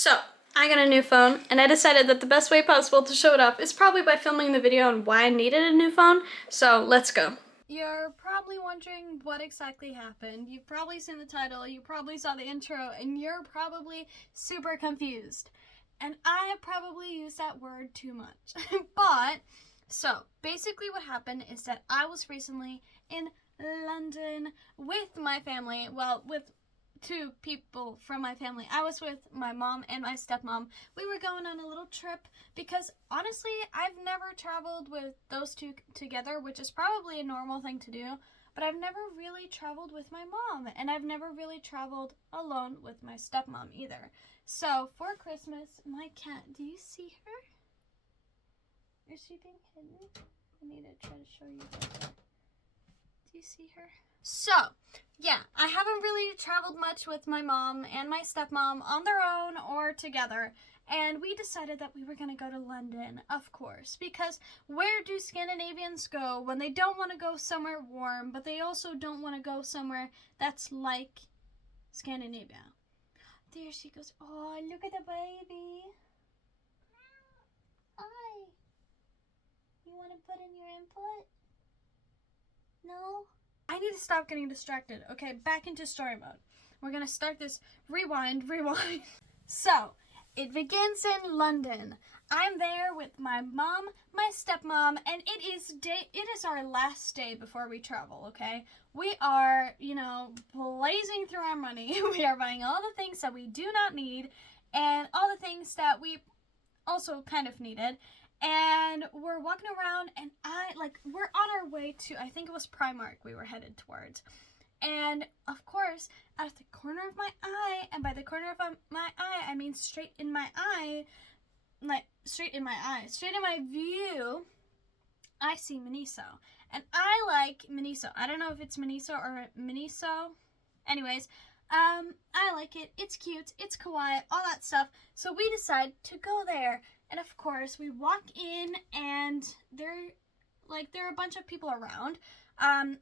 So, I got a new phone, and I decided that the best way possible to show it off is probably by filming the video on why I needed a new phone, so let's go. You're probably wondering what exactly happened. You've probably seen the title, you probably saw the intro, and you're probably super confused. And I have probably used that word too much. So, basically what happened is that I was recently in London with my family, well, with two people from my family. I was with my mom and my stepmom. We were going on a little trip because honestly, I've never traveled with those two together, which is probably a normal thing to do, but I've never really traveled with my mom, and I've never really traveled alone with my stepmom either. So for Christmas, my cat, do you see her? Is she being hidden? I need to try to show you better. Do you see her? So, yeah, I haven't really traveled much with my mom and my stepmom on their own or together, and we decided that we were going to go to London, of course, because where do Scandinavians go when they don't want to go somewhere warm, but they also don't want to go somewhere that's like Scandinavia? There she goes. Oh, look at the baby. Hi. You want to put in your input? No? I need to stop getting distracted. Okay, back into story mode. We're gonna start this rewind. So, it begins in London. I'm there with my mom, my stepmom, and it is our last day before we travel, okay? We are, blazing through our money. We are buying all the things that we do not need and all the things that we also kind of needed. And we're walking around, and we're on our way to, I think it was Primark we were headed towards. And, of course, out of the corner of my eye, and by the corner of my eye, I mean straight in my view, I see Miniso. And I like Miniso. I don't know if it's Miniso or Miniso. Anyways, I like it. It's cute. It's kawaii. All that stuff. So we decide to go there. And of course, we walk in, and there are a bunch of people around,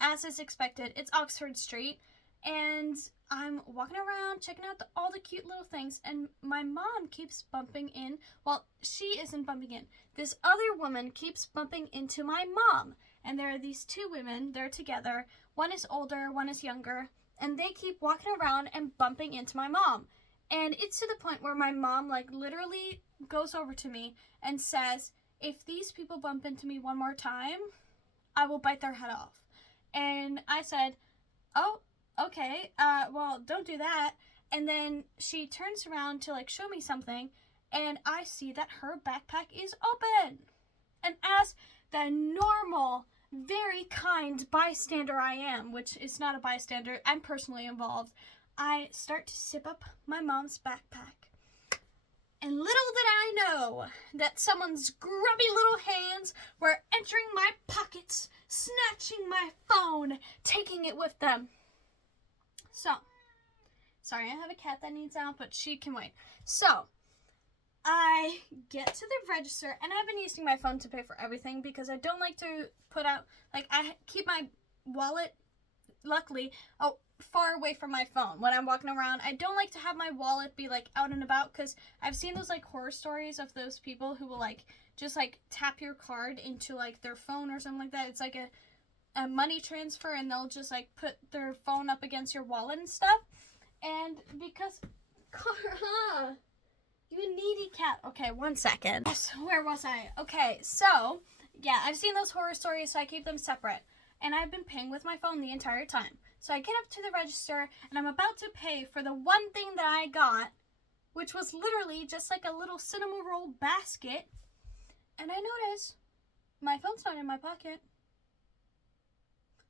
as is expected. It's Oxford Street, and I'm walking around, checking out all the cute little things, and my mom keeps bumping in. Well, she isn't bumping in. This other woman keeps bumping into my mom, and there are these two women. They're together. One is older, one is younger, and they keep walking around and bumping into my mom. And it's to the point where my mom, literally goes over to me and says, if these people bump into me one more time, I will bite their head off. And I said, oh, okay, well, don't do that. And then she turns around to, show me something, and I see that her backpack is open. And as the normal, very kind bystander I am, which is not a bystander, I'm personally involved, I start to zip up my mom's backpack. And little did I know that someone's grubby little hands were entering my pockets, snatching my phone, taking it with them. So, sorry, I have a cat that needs out, but she can wait. So, I get to the register, and I've been using my phone to pay for everything because I don't like to put out, I keep my wallet, luckily, far away from my phone when I'm walking around. I don't like to have my wallet be out and about, because I've seen those horror stories of those people who will just tap your card into their phone or something like that. It's a money transfer, and they'll just put their phone up against your wallet and stuff. And because you needy cat. Okay, 1 second. Where was I? Okay, so yeah, I've seen those horror stories, so I keep them separate. And I've been paying with my phone the entire time. So I get up to the register, and I'm about to pay for the one thing that I got, which was literally just a little cinema roll basket. And I notice my phone's not in my pocket.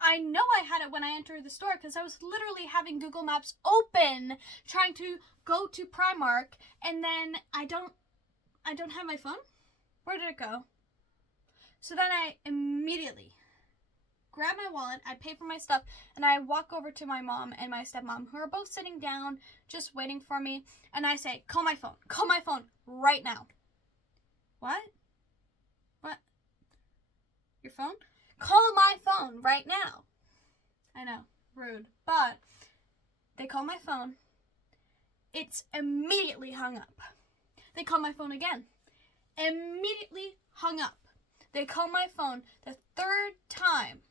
I know I had it when I entered the store, because I was literally having Google Maps open, trying to go to Primark, and then I don't have my phone. Where did it go? So then I immediately grab my wallet, I pay for my stuff, and I walk over to my mom and my stepmom, who are both sitting down, just waiting for me, and I say, call my phone right now. What? Your phone? Call my phone right now. I know, rude, but they call my phone, It's immediately hung up. They call my phone again. Immediately hung up. They call my phone the third time.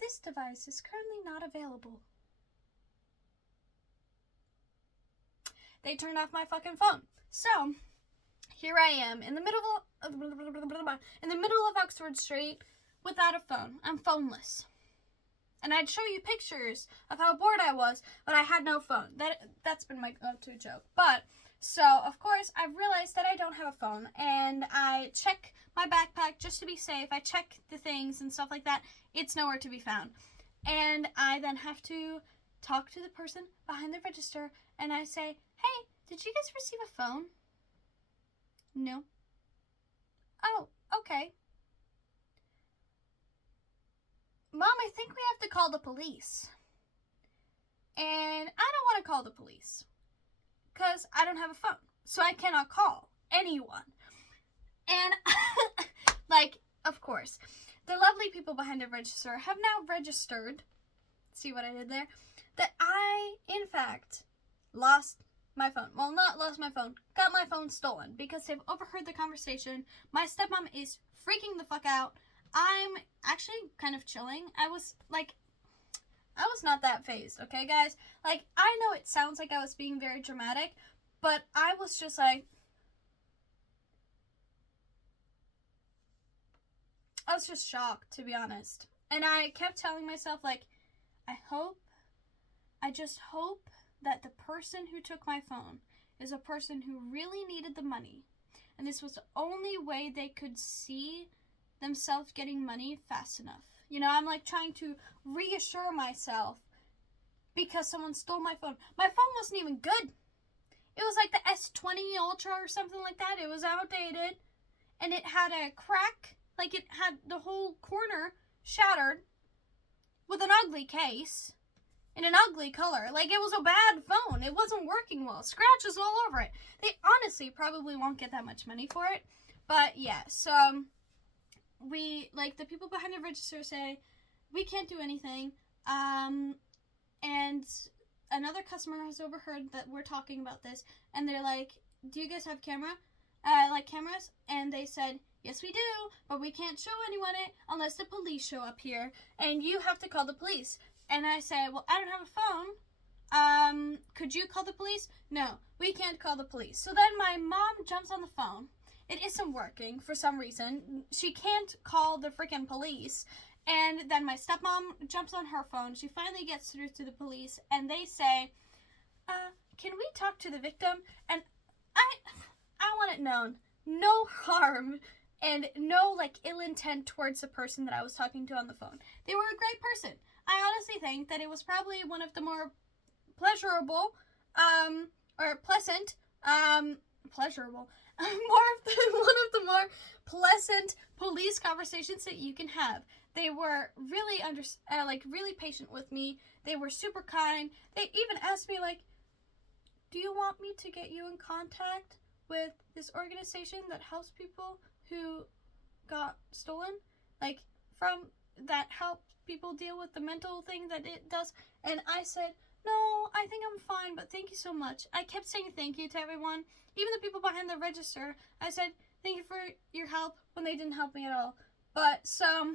This device is currently not available. They turned off my fucking phone. So, here I am in the middle of Oxford Street without a phone. I'm phoneless. And I'd show you pictures of how bored I was, but I had no phone. That's been my go-to joke. But, so, of course, I realized that I don't have a phone, and I check my backpack just to be safe. I check the things and stuff like that. It's nowhere to be found. And I then have to talk to the person behind the register, and I say, hey, did you guys receive a phone? No. Oh, okay. Mom, I think we have to call the police. And I don't want to call the police because I don't have a phone. So I cannot call anyone. And, like, of course, the lovely people behind the register have now registered, see what I did there, that I, in fact, lost my phone. Well, not lost my phone, got my phone stolen because they've overheard the conversation. My stepmom is freaking the fuck out. I'm actually kind of chilling. I was not that phased, okay, guys? Like, I know it sounds like I was being very dramatic, but I was just like, I was just shocked, to be honest. And I kept telling myself, like, I just hope that the person who took my phone is a person who really needed the money. And this was the only way they could see themselves getting money fast enough. You know, I'm like trying to reassure myself because someone stole my phone. My phone wasn't even good. It was like the S20 Ultra or something like that. It was outdated and it had a crack. Like it had the whole corner shattered with an ugly case in an ugly color. Like it was a bad phone. It wasn't working well. Scratches all over it. They honestly probably won't get that much money for it. But yeah, so we, like, the people behind the register say, we can't do anything. And another customer has overheard that we're talking about this. And they're like, do you guys have cameras? And they said, yes, we do, but we can't show anyone it unless the police show up here. And you have to call the police. And I said, well, I don't have a phone. Could you call the police? No, we can't call the police. So then my mom jumps on the phone. It isn't working for some reason. She can't call the freaking police. And then my stepmom jumps on her phone. She finally gets through to the police. And they say, can we talk to the victim? And I want it known. No harm and no, like, ill intent towards the person that I was talking to on the phone. They were a great person. I honestly think that it was probably one of the more pleasurable, one of the more pleasant police conversations that you can have. They were really really patient with me. They were super kind. They even asked me, like, do you want me to get you in contact with this organization that helps people who got stolen? Like, from that help people deal with the mental thing that it does. And I said, no, I think I'm fine, but thank you so much. I kept saying thank you to everyone, even the people behind the register. I said, thank you for your help when they didn't help me at all. But, so,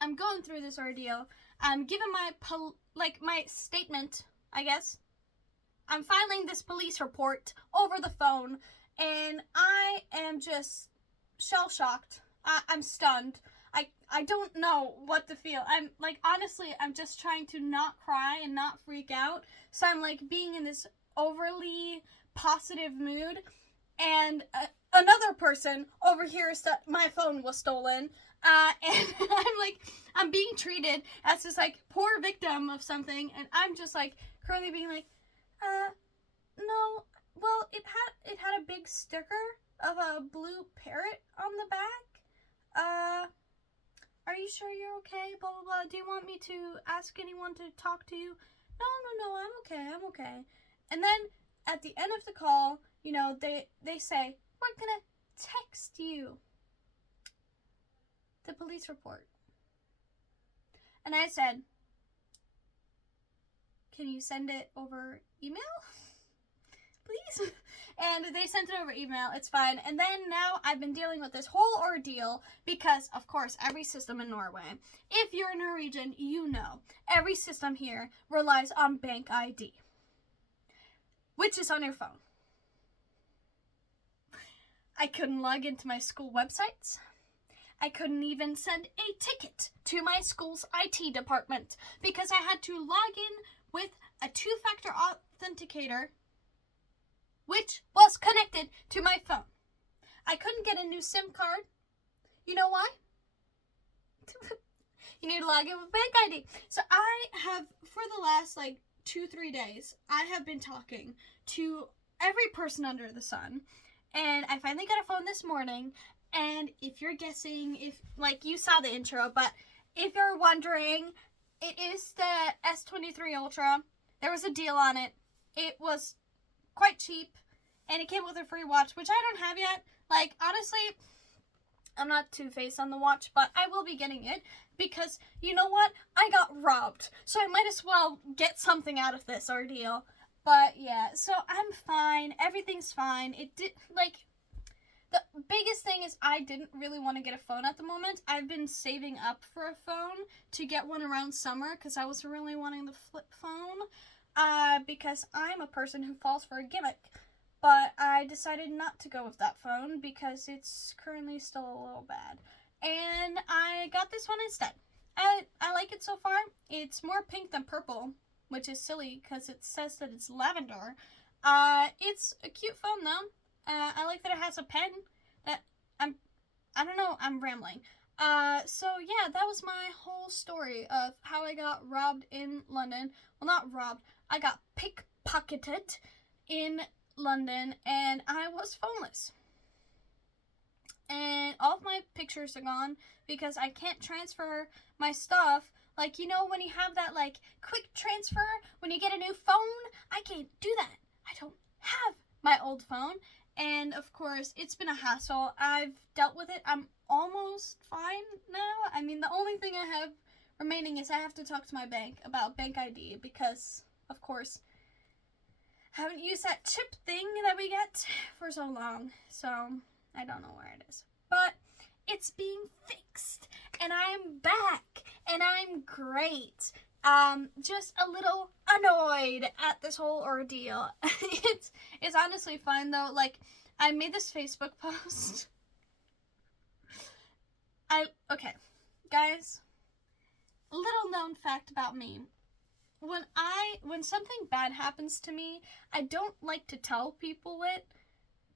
I'm going through this ordeal. I'm giving my statement, I guess. I'm filing this police report over the phone, and I am just shell-shocked. I'm stunned. I don't know what to feel. I'm, like, honestly, I'm just trying to not cry and not freak out. So I'm, like, being in this overly positive mood. And another person overhears that my phone was stolen. And I'm being treated as this, like, poor victim of something. And I'm just, like, currently being like, no, well, it had a big sticker of a blue parrot on the back. Are you sure you're okay? Blah, blah, blah. Do you want me to ask anyone to talk to you? No, I'm okay. And then at the end of the call, you know, they say, we're gonna text you the police report. And I said, can you send it over email? Please? And they sent it over email. It's fine. And then now I've been dealing with this whole ordeal because, of course, every system in Norway, if you're a Norwegian, you know, every system here relies on bank ID, which is on your phone. I couldn't log into my school websites. I couldn't even send a ticket to my school's IT department because I had to log in with a two-factor authenticator, which was connected to my phone. I couldn't get a new SIM card. You know why? You need to log in with bank ID. So I have, for the last 2-3 days, I have been talking to every person under the sun. And I finally got a phone this morning. And if you're guessing, if you saw the intro, but if you're wondering, it is the S23 Ultra. There was a deal on it. It was quite cheap, and it came with a free watch, which I don't have yet. Honestly, I'm not two-faced on the watch, but I will be getting it because, you know what? I got robbed, so I might as well get something out of this ordeal. But yeah, so I'm fine. Everything's fine. It did, the biggest thing is I didn't really want to get a phone at the moment. I've been saving up for a phone to get one around summer because I was really wanting the flip phone. Because I'm a person who falls for a gimmick. But I decided not to go with that phone because it's currently still a little bad. And I got this one instead. I like it so far. It's more pink than purple, which is silly because it says that it's lavender. It's a cute phone though. I like that it has a pen. I don't know, I'm rambling. So yeah, that was my whole story of how I got robbed in London. Well, not robbed. I got pickpocketed in London, and I was phoneless. And all of my pictures are gone because I can't transfer my stuff. When you have that, quick transfer when you get a new phone, I can't do that. I don't have my old phone. And, of course, it's been a hassle. I've dealt with it. I'm almost fine now. I mean, the only thing I have remaining is I have to talk to my bank about bank ID because, of course, I haven't used that chip thing that we get for so long. So, I don't know where it is. But it's being fixed. And I'm back. And I'm great. Just a little annoyed at this whole ordeal. It's honestly fine though. I made this Facebook post. Okay, guys, little known fact about me. When something bad happens to me, I don't like to tell people it,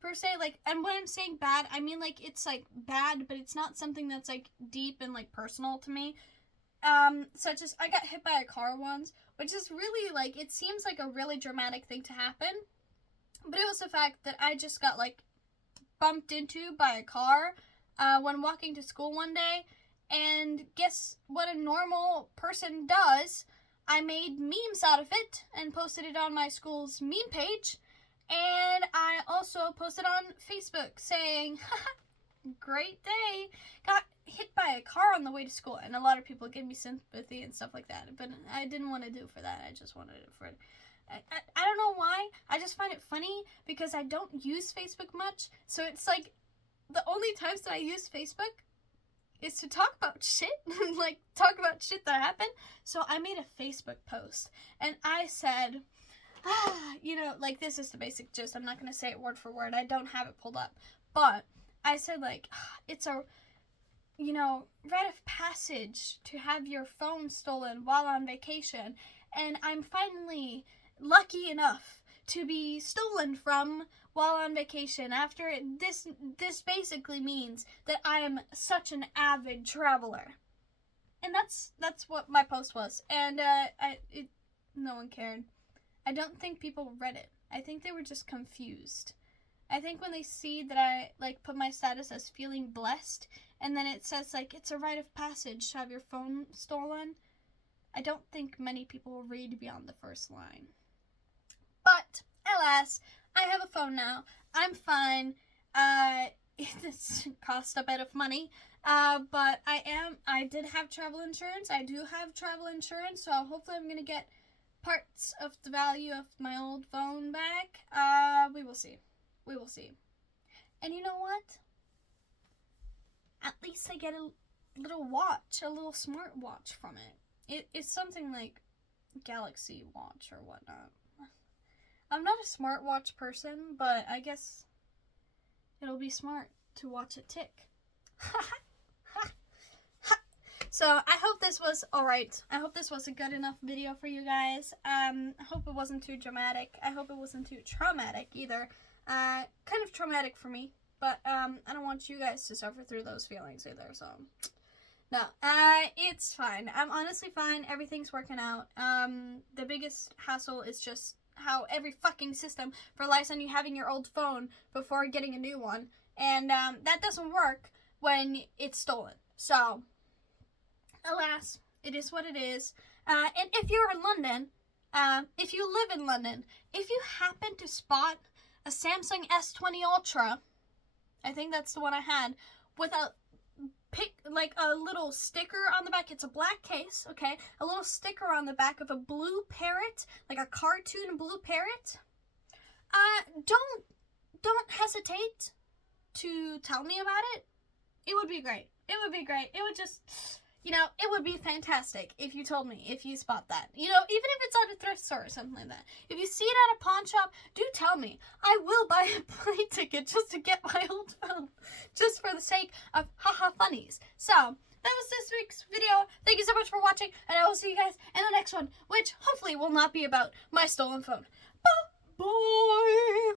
per se. And when I'm saying bad, I mean, it's, bad, but it's not something that's, deep and, personal to me. Such as, I got hit by a car once, which is really, it seems like a really dramatic thing to happen, but it was the fact that I just got, bumped into by a car, when walking to school one day, and guess what a normal person does? I made memes out of it, and posted it on my school's meme page, and I also posted on Facebook saying, great day, got hit by a car on the way to school, and a lot of people gave me sympathy and stuff like that, but I didn't want to do it for that. I just wanted it for I don't know why. I just find it funny because I don't use Facebook much, so it's the only times that I use Facebook is to talk about shit, talk about shit that happened. So I made a Facebook post, and I said, this is the basic gist. I'm not going to say it word for word. I don't have it pulled up, but I said, it's a rite of passage to have your phone stolen while on vacation, and I'm finally lucky enough to be stolen from while on vacation. After this basically means that I am such an avid traveler, and that's what my post was. And no one cared. I don't think people read it. I think they were just confused. I think when they see that I put my status as feeling blessed, and then it says it's a rite of passage to have your phone stolen, I don't think many people will read beyond the first line. But alas, I have a phone now. I'm fine. It cost a bit of money, but I did have travel insurance. I do have travel insurance, so hopefully I'm gonna get parts of the value of my old phone back. We will see. We will see. And you know what? At least I get a little watch, a little smart watch from it. It's something like Galaxy Watch or whatnot. I'm not a smartwatch person, but I guess it'll be smart to watch it tick. So I hope this was alright. I hope this was a good enough video for you guys. I hope it wasn't too dramatic. I hope it wasn't too traumatic either. Kind of traumatic for me, but I don't want you guys to suffer through those feelings either, so no, it's fine. I'm honestly fine. Everything's working out. The biggest hassle is just how every fucking system relies on you having your old phone before getting a new one, and that doesn't work when it's stolen. So, alas, it is what it is. And if you're in London, if you live in London, if you happen to spot a Samsung S20 Ultra, I think that's the one I had, with a little sticker on the back. It's a black case, okay? A little sticker on the back of a blue parrot, like a cartoon blue parrot. Don't hesitate to tell me about it. It would be great. It would be great. It would just, you know, it would be fantastic if you told me, if you spot that. You know, even if it's at a thrift store or something like that. If you see it at a pawn shop, do tell me. I will buy a plane ticket just to get my old phone. Just for the sake of haha funnies. So, that was this week's video. Thank you so much for watching, and I will see you guys in the next one, which hopefully will not be about my stolen phone. Bye!